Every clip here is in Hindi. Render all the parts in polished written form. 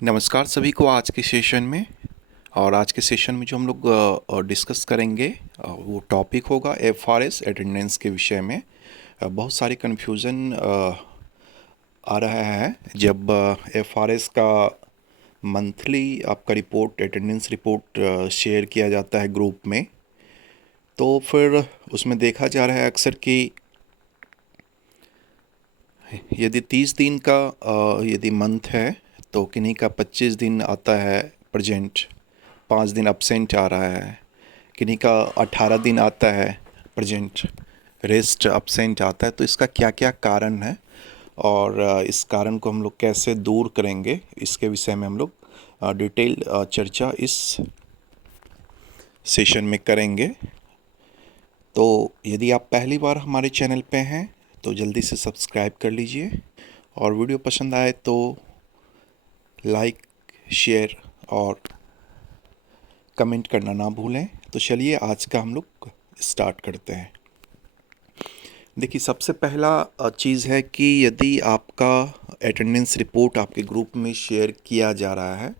नमस्कार सभी को आज के सेशन में। और आज के सेशन में जो हम लोग डिस्कस करेंगे वो टॉपिक होगा एफआरएस अटेंडेंस के विषय में। बहुत सारे कन्फ्यूज़न आ रहा है जब एफआरएस का मंथली आपका रिपोर्ट अटेंडेंस रिपोर्ट शेयर किया जाता है ग्रुप में। तो फिर उसमें देखा जा रहा है अक्सर कि यदि 30 दिन का यदि मंथ है तो किन्हीं का 25 दिन आता है प्रेजेंट, 5 दिन अब्सेंट आ रहा है, किन्हीं का 18 दिन आता है प्रेजेंट, रेस्ट अब्सेंट आता है। तो इसका क्या क्या कारण है और इस कारण को हम लोग कैसे दूर करेंगे, इसके विषय में हम लोग डिटेल चर्चा इस सेशन में करेंगे। तो यदि आप पहली बार हमारे चैनल पे हैं तो जल्दी से सब्सक्राइब कर लीजिए और वीडियो पसंद आए तो लाइक, शेयर और कमेंट करना ना भूलें। तो चलिए आज का हम लोग स्टार्ट करते हैं। देखिए, सबसे पहला चीज़ है कि यदि आपका अटेंडेंस रिपोर्ट आपके ग्रुप में शेयर किया जा रहा है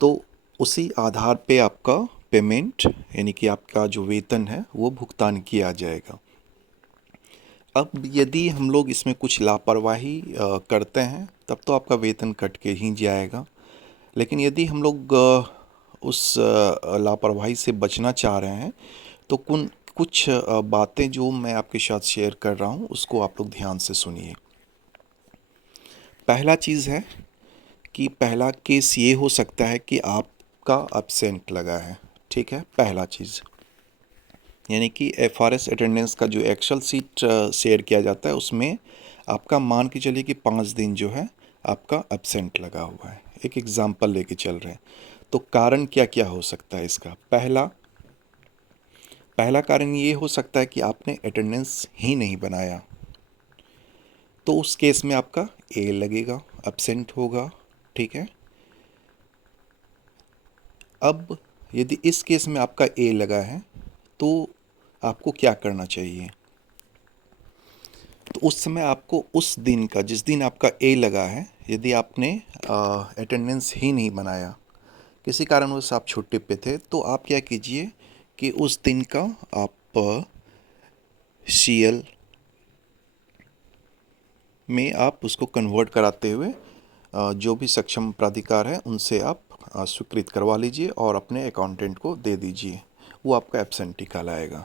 तो उसी आधार पे आपका पेमेंट यानी कि आपका जो वेतन है वो भुगतान किया जाएगा। अब यदि हम लोग इसमें कुछ लापरवाही करते हैं तब तो आपका वेतन कट के ही जाएगा। लेकिन यदि हम लोग उस लापरवाही से बचना चाह रहे हैं तो कुछ बातें जो मैं आपके साथ शेयर कर रहा हूँ उसको आप लोग ध्यान से सुनिए। पहला चीज़ है कि पहला केस ये हो सकता है कि आपका अब्सेंट लगा है। ठीक है, पहला चीज़ यानी कि एफआरएस अटेंडेंस का जो एक्सेल सीट शेयर किया जाता है उसमें आपका मान के चलिए कि 5 दिन जो है आपका एब्सेंट लगा हुआ है। एक एग्जांपल लेके चल रहे हैं। तो कारण क्या क्या हो सकता है इसका? पहला कारण ये हो सकता है कि आपने अटेंडेंस ही नहीं बनाया, तो उस केस में आपका ए लगेगा, एब्सेंट होगा। ठीक है। अब यदि इस केस में आपका ए लगा है तो आपको क्या करना चाहिए? तो उस समय आपको उस दिन का, जिस दिन आपका ए लगा है, यदि आपने अटेंडेंस ही नहीं बनाया, किसी कारणवश आप छुट्टी पे थे, तो आप क्या कीजिए कि उस दिन का आप सीएल में आप उसको कन्वर्ट कराते हुए जो भी सक्षम प्राधिकार है उनसे आप स्वीकृत करवा लीजिए और अपने अकाउंटेंट को दे दीजिए। वो आपका एब्सेंटी कहलाएगा।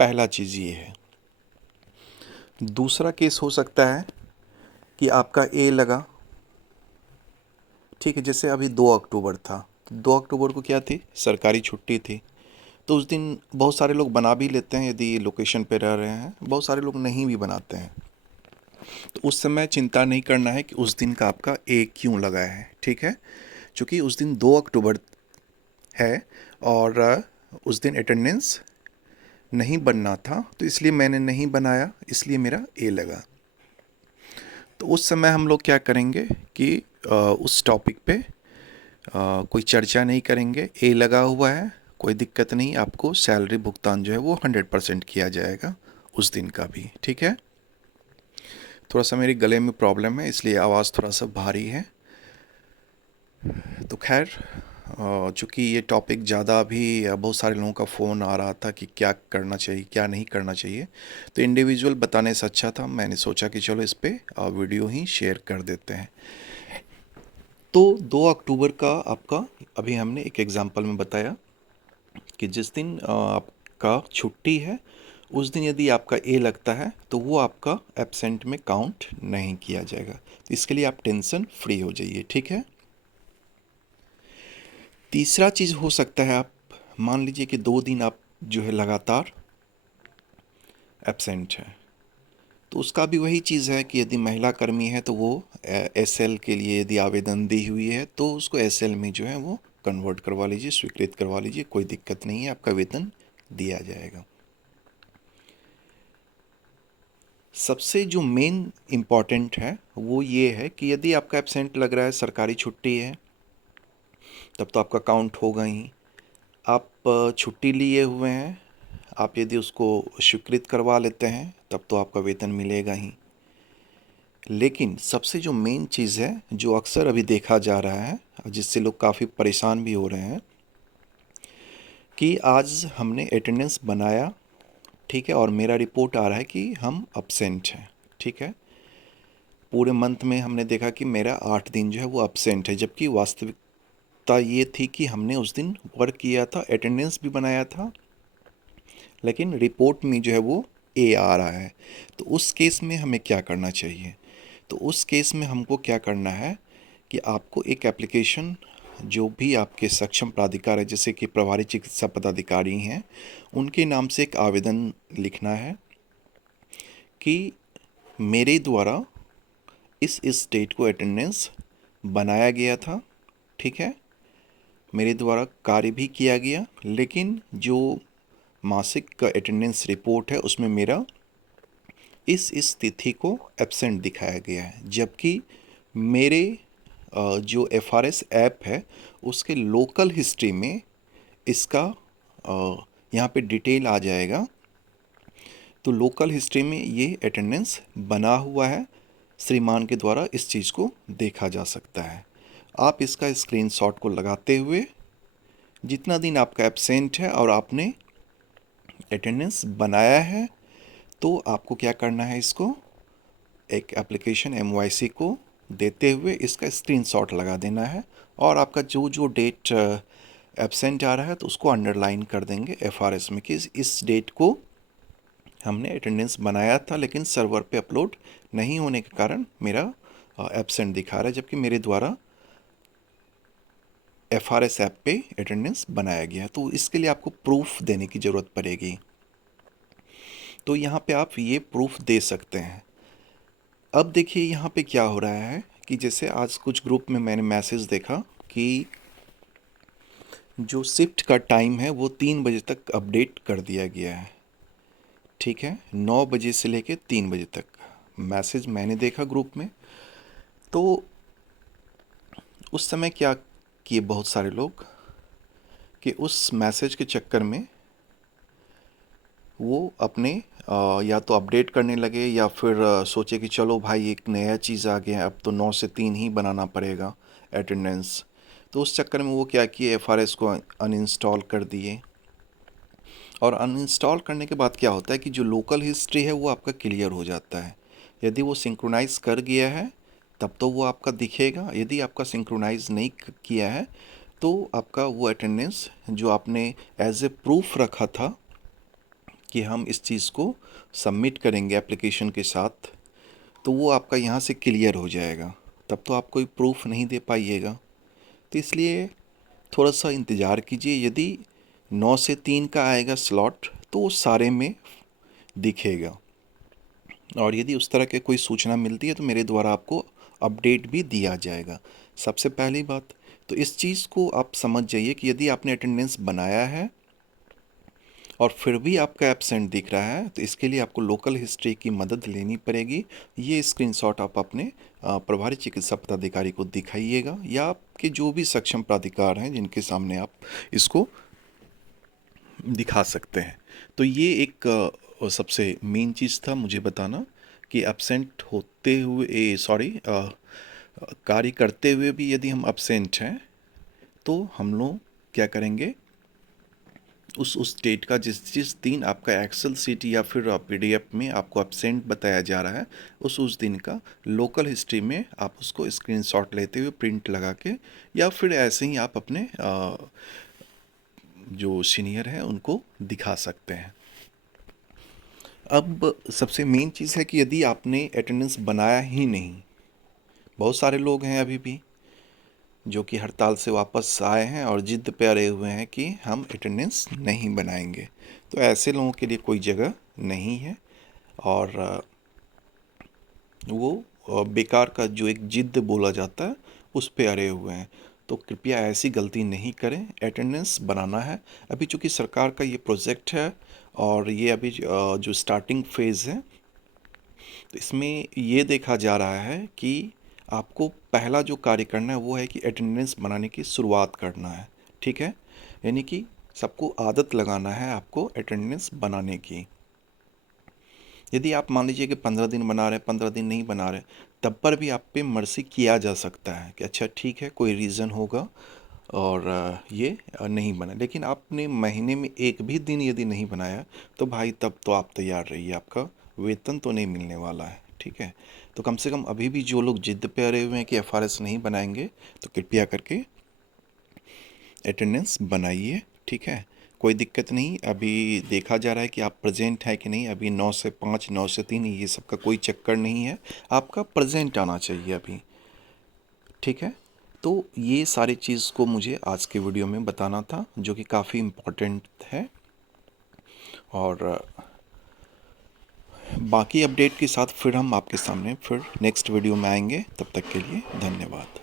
पहला चीज़ ये है। दूसरा केस हो सकता है कि आपका ए लगा, ठीक है, जैसे अभी 2 अक्टूबर था, तो 2 अक्टूबर को क्या थी? सरकारी छुट्टी थी। तो उस दिन बहुत सारे लोग बना भी लेते हैं, यदि लोकेशन पे रह रहे हैं, बहुत सारे लोग नहीं भी बनाते हैं। तो उस समय चिंता नहीं करना है कि उस दिन का आपका ए क्यों लगा है। ठीक है, क्योंकि उस दिन 2 अक्टूबर है और उस दिन अटेंडेंस नहीं बनना था, तो इसलिए मैंने नहीं बनाया, इसलिए मेरा ए लगा। तो उस समय हम लोग क्या करेंगे कि उस टॉपिक पे कोई चर्चा नहीं करेंगे। ए लगा हुआ है, कोई दिक्कत नहीं, आपको सैलरी भुगतान जो है वो 100% किया जाएगा उस दिन का भी। ठीक है। थोड़ा सा मेरे गले में प्रॉब्लम है इसलिए आवाज़ थोड़ा सा भारी है। तो खैर, चूँकि ये टॉपिक ज़्यादा अभी बहुत सारे लोगों का फ़ोन आ रहा था कि क्या करना चाहिए क्या नहीं करना चाहिए, तो इंडिविजुअल बताने से अच्छा था, मैंने सोचा कि चलो इस पे वीडियो ही शेयर कर देते हैं। तो 2 अक्टूबर का आपका, अभी हमने एक एग्जांपल में बताया कि जिस दिन आपका छुट्टी है उस दिन यदि आपका ए लगता है तो वो आपका एब्सेंट में काउंट नहीं किया जाएगा। तो इसके लिए आप टेंशन फ्री हो जाइए। ठीक है। तीसरा चीज़ हो सकता है, आप मान लीजिए कि 2 दिन आप जो है लगातार एब्सेंट है, तो उसका भी वही चीज़ है कि यदि महिला कर्मी है तो वो एसएल के लिए यदि आवेदन दी हुई है तो उसको एसएल में जो है वो कन्वर्ट करवा लीजिए, स्वीकृत करवा लीजिए, कोई दिक्कत नहीं है, आपका वेतन दिया जाएगा। सबसे जो मेन इम्पॉर्टेंट है वो ये है कि यदि आपका एब्सेंट लग रहा है, सरकारी छुट्टी है, तब तो आपका काउंट होगा ही। आप छुट्टी लिए हुए हैं, आप यदि उसको स्वीकृत करवा लेते हैं तब तो आपका वेतन मिलेगा ही। लेकिन सबसे जो मेन चीज़ है, जो अक्सर अभी देखा जा रहा है, जिससे लोग काफ़ी परेशान भी हो रहे हैं, कि आज हमने अटेंडेंस बनाया, ठीक है, और मेरा रिपोर्ट आ रहा है कि हम अब्सेंट हैं, ठीक है। पूरे मंथ में हमने देखा कि मेरा 8 दिन जो है वो अब्सेंट है, जबकि वास्तविकता ये थी कि हमने उस दिन वर्क किया था, अटेंडेंस भी बनाया था, लेकिन रिपोर्ट में जो है वो ए आ रहा है। तो उस केस में हमें क्या करना चाहिए? तो उस केस में हमको क्या करना है कि आपको एक एप्लीकेशन, जो भी आपके सक्षम प्राधिकार है, जैसे कि प्रभारी चिकित्सा पदाधिकारी हैं, उनके नाम से एक आवेदन लिखना है कि मेरे द्वारा इस डेट को अटेंडेंस बनाया गया था, ठीक है, मेरे द्वारा कार्य भी किया गया, लेकिन जो मासिक का अटेंडेंस रिपोर्ट है उसमें मेरा इस तिथि को एब्सेंट दिखाया गया है, जबकि मेरे जो एफआरएस ऐप है उसके लोकल हिस्ट्री में इसका यहाँ पे डिटेल आ जाएगा। तो लोकल हिस्ट्री में ये अटेंडेंस बना हुआ है, श्रीमान के द्वारा इस चीज़ को देखा जा सकता है। आप इसका स्क्रीनशॉट को लगाते हुए जितना दिन आपका एब्सेंट है और आपने अटेंडेंस बनाया है, तो आपको क्या करना है, इसको एक एप्लीकेशन MYC को देते हुए इसका स्क्रीनशॉट लगा देना है, और आपका जो जो डेट एब्सेंट आ रहा है तो उसको अंडरलाइन कर देंगे एफआरएस में कि इस डेट को हमने अटेंडेंस बनाया था, लेकिन सर्वर पे अपलोड नहीं होने के कारण मेरा एब्सेंट दिखा रहा है, जबकि मेरे द्वारा एफआरएस ऐप पे अटेंडेंस बनाया गया। तो इसके लिए आपको प्रूफ देने की ज़रूरत पड़ेगी। तो यहाँ पे आप ये प्रूफ दे सकते हैं। अब देखिए यहाँ पे क्या हो रहा है कि जैसे आज कुछ ग्रुप में मैंने मैसेज देखा कि जो शिफ्ट का टाइम है वो 3 बजे तक अपडेट कर दिया गया है, ठीक है, 9 बजे से लेके 3 बजे तक मैसेज मैंने देखा ग्रुप में। तो उस समय क्या किए बहुत सारे लोग कि उस मैसेज के चक्कर में वो अपने या तो अपडेट करने लगे या फिर सोचे कि चलो भाई एक नया चीज़ आ गया है, अब तो 9 से 3 ही बनाना पड़ेगा अटेंडेंस। तो उस चक्कर में वो क्या किए, एफआरएस को अनइंस्टॉल कर दिए। और अनइंस्टॉल करने के बाद क्या होता है कि जो लोकल हिस्ट्री है वो आपका क्लियर हो जाता है। यदि वो सिंक्रोनाइज़ कर गया है तब तो वो आपका दिखेगा, यदि आपका सिंक्रोनाइज़ नहीं किया है तो आपका वो अटेंडेंस जो आपने एज ए प्रूफ रखा था कि हम इस चीज़ को सबमिट करेंगे एप्लीकेशन के साथ, तो वो आपका यहाँ से क्लियर हो जाएगा। तब तो आप कोई प्रूफ नहीं दे पाइएगा। तो इसलिए थोड़ा सा इंतज़ार कीजिए। यदि 9 से 3 का आएगा स्लॉट तो वो सारे में दिखेगा, और यदि उस तरह के कोई सूचना मिलती है तो मेरे द्वारा आपको अपडेट भी दिया जाएगा। सबसे पहली बात तो इस चीज़ को आप समझ जाइए कि यदि आपने अटेंडेंस बनाया है और फिर भी आपका एब्सेंट दिख रहा है तो इसके लिए आपको लोकल हिस्ट्री की मदद लेनी पड़ेगी। ये स्क्रीनशॉट आप अपने प्रभारी चिकित्सा पदाधिकारी को दिखाइएगा, या आपके जो भी सक्षम प्राधिकार हैं जिनके सामने आप इसको दिखा सकते हैं। तो ये एक सबसे मेन चीज़ था मुझे बताना कि एब्सेंट होते हुए सॉरी कार्य करते हुए भी यदि हम एब्सेंट हैं तो हम लोग क्या करेंगे, उस डेट का जिस जिस दिन आपका एक्सेल सीट या फिर PDF में आपको एब्सेंट बताया जा रहा है उस दिन का लोकल हिस्ट्री में आप उसको स्क्रीनशॉट लेते हुए प्रिंट लगा के, या फिर ऐसे ही आप अपने जो सीनियर हैं उनको दिखा सकते हैं। अब सबसे मेन चीज़ है कि यदि आपने अटेंडेंस बनाया ही नहीं, बहुत सारे लोग हैं अभी भी जो कि हड़ताल से वापस आए हैं और जिद पे अड़े हुए हैं कि हम अटेंडेंस नहीं बनाएंगे, तो ऐसे लोगों के लिए कोई जगह नहीं है, और वो बेकार का जो एक जिद बोला जाता है उस पे अड़े हुए हैं। तो कृपया ऐसी गलती नहीं करें, अटेंडेंस बनाना है। अभी चूँकि सरकार का ये प्रोजेक्ट है और ये अभी जो स्टार्टिंग फेज़ है, तो इसमें ये देखा जा रहा है कि आपको पहला जो कार्य करना है वो है कि अटेंडेंस बनाने की शुरुआत करना है, ठीक है, यानी कि सबको आदत लगाना है आपको अटेंडेंस बनाने की। यदि आप मान लीजिए कि 15 दिन बना रहे हैं, 15 दिन नहीं बना रहे, तब पर भी आप पे मर्सी किया जा सकता है कि अच्छा ठीक है, कोई रीज़न होगा और ये नहीं बना। लेकिन आपने महीने में एक भी दिन यदि नहीं बनाया तो भाई तब तो आप तैयार रहिए, आपका वेतन तो नहीं मिलने वाला है, ठीक है। तो कम से कम अभी भी जो लोग जिद पे अड़े हुए हैं कि एफआरएस नहीं बनाएंगे, तो कृपया करके अटेंडेंस बनाइए, ठीक है। कोई दिक्कत नहीं, अभी देखा जा रहा है कि आप प्रेजेंट है कि नहीं। अभी 9 से 5, 9 से 3 ये सब का कोई चक्कर नहीं है, आपका प्रेजेंट आना चाहिए अभी, ठीक है। तो ये सारी चीज़ को मुझे आज के वीडियो में बताना था, जो कि काफ़ी इम्पोर्टेंट है। और बाकी अपडेट के साथ फिर हम आपके सामने फिर नेक्स्ट वीडियो में आएंगे। तब तक के लिए धन्यवाद।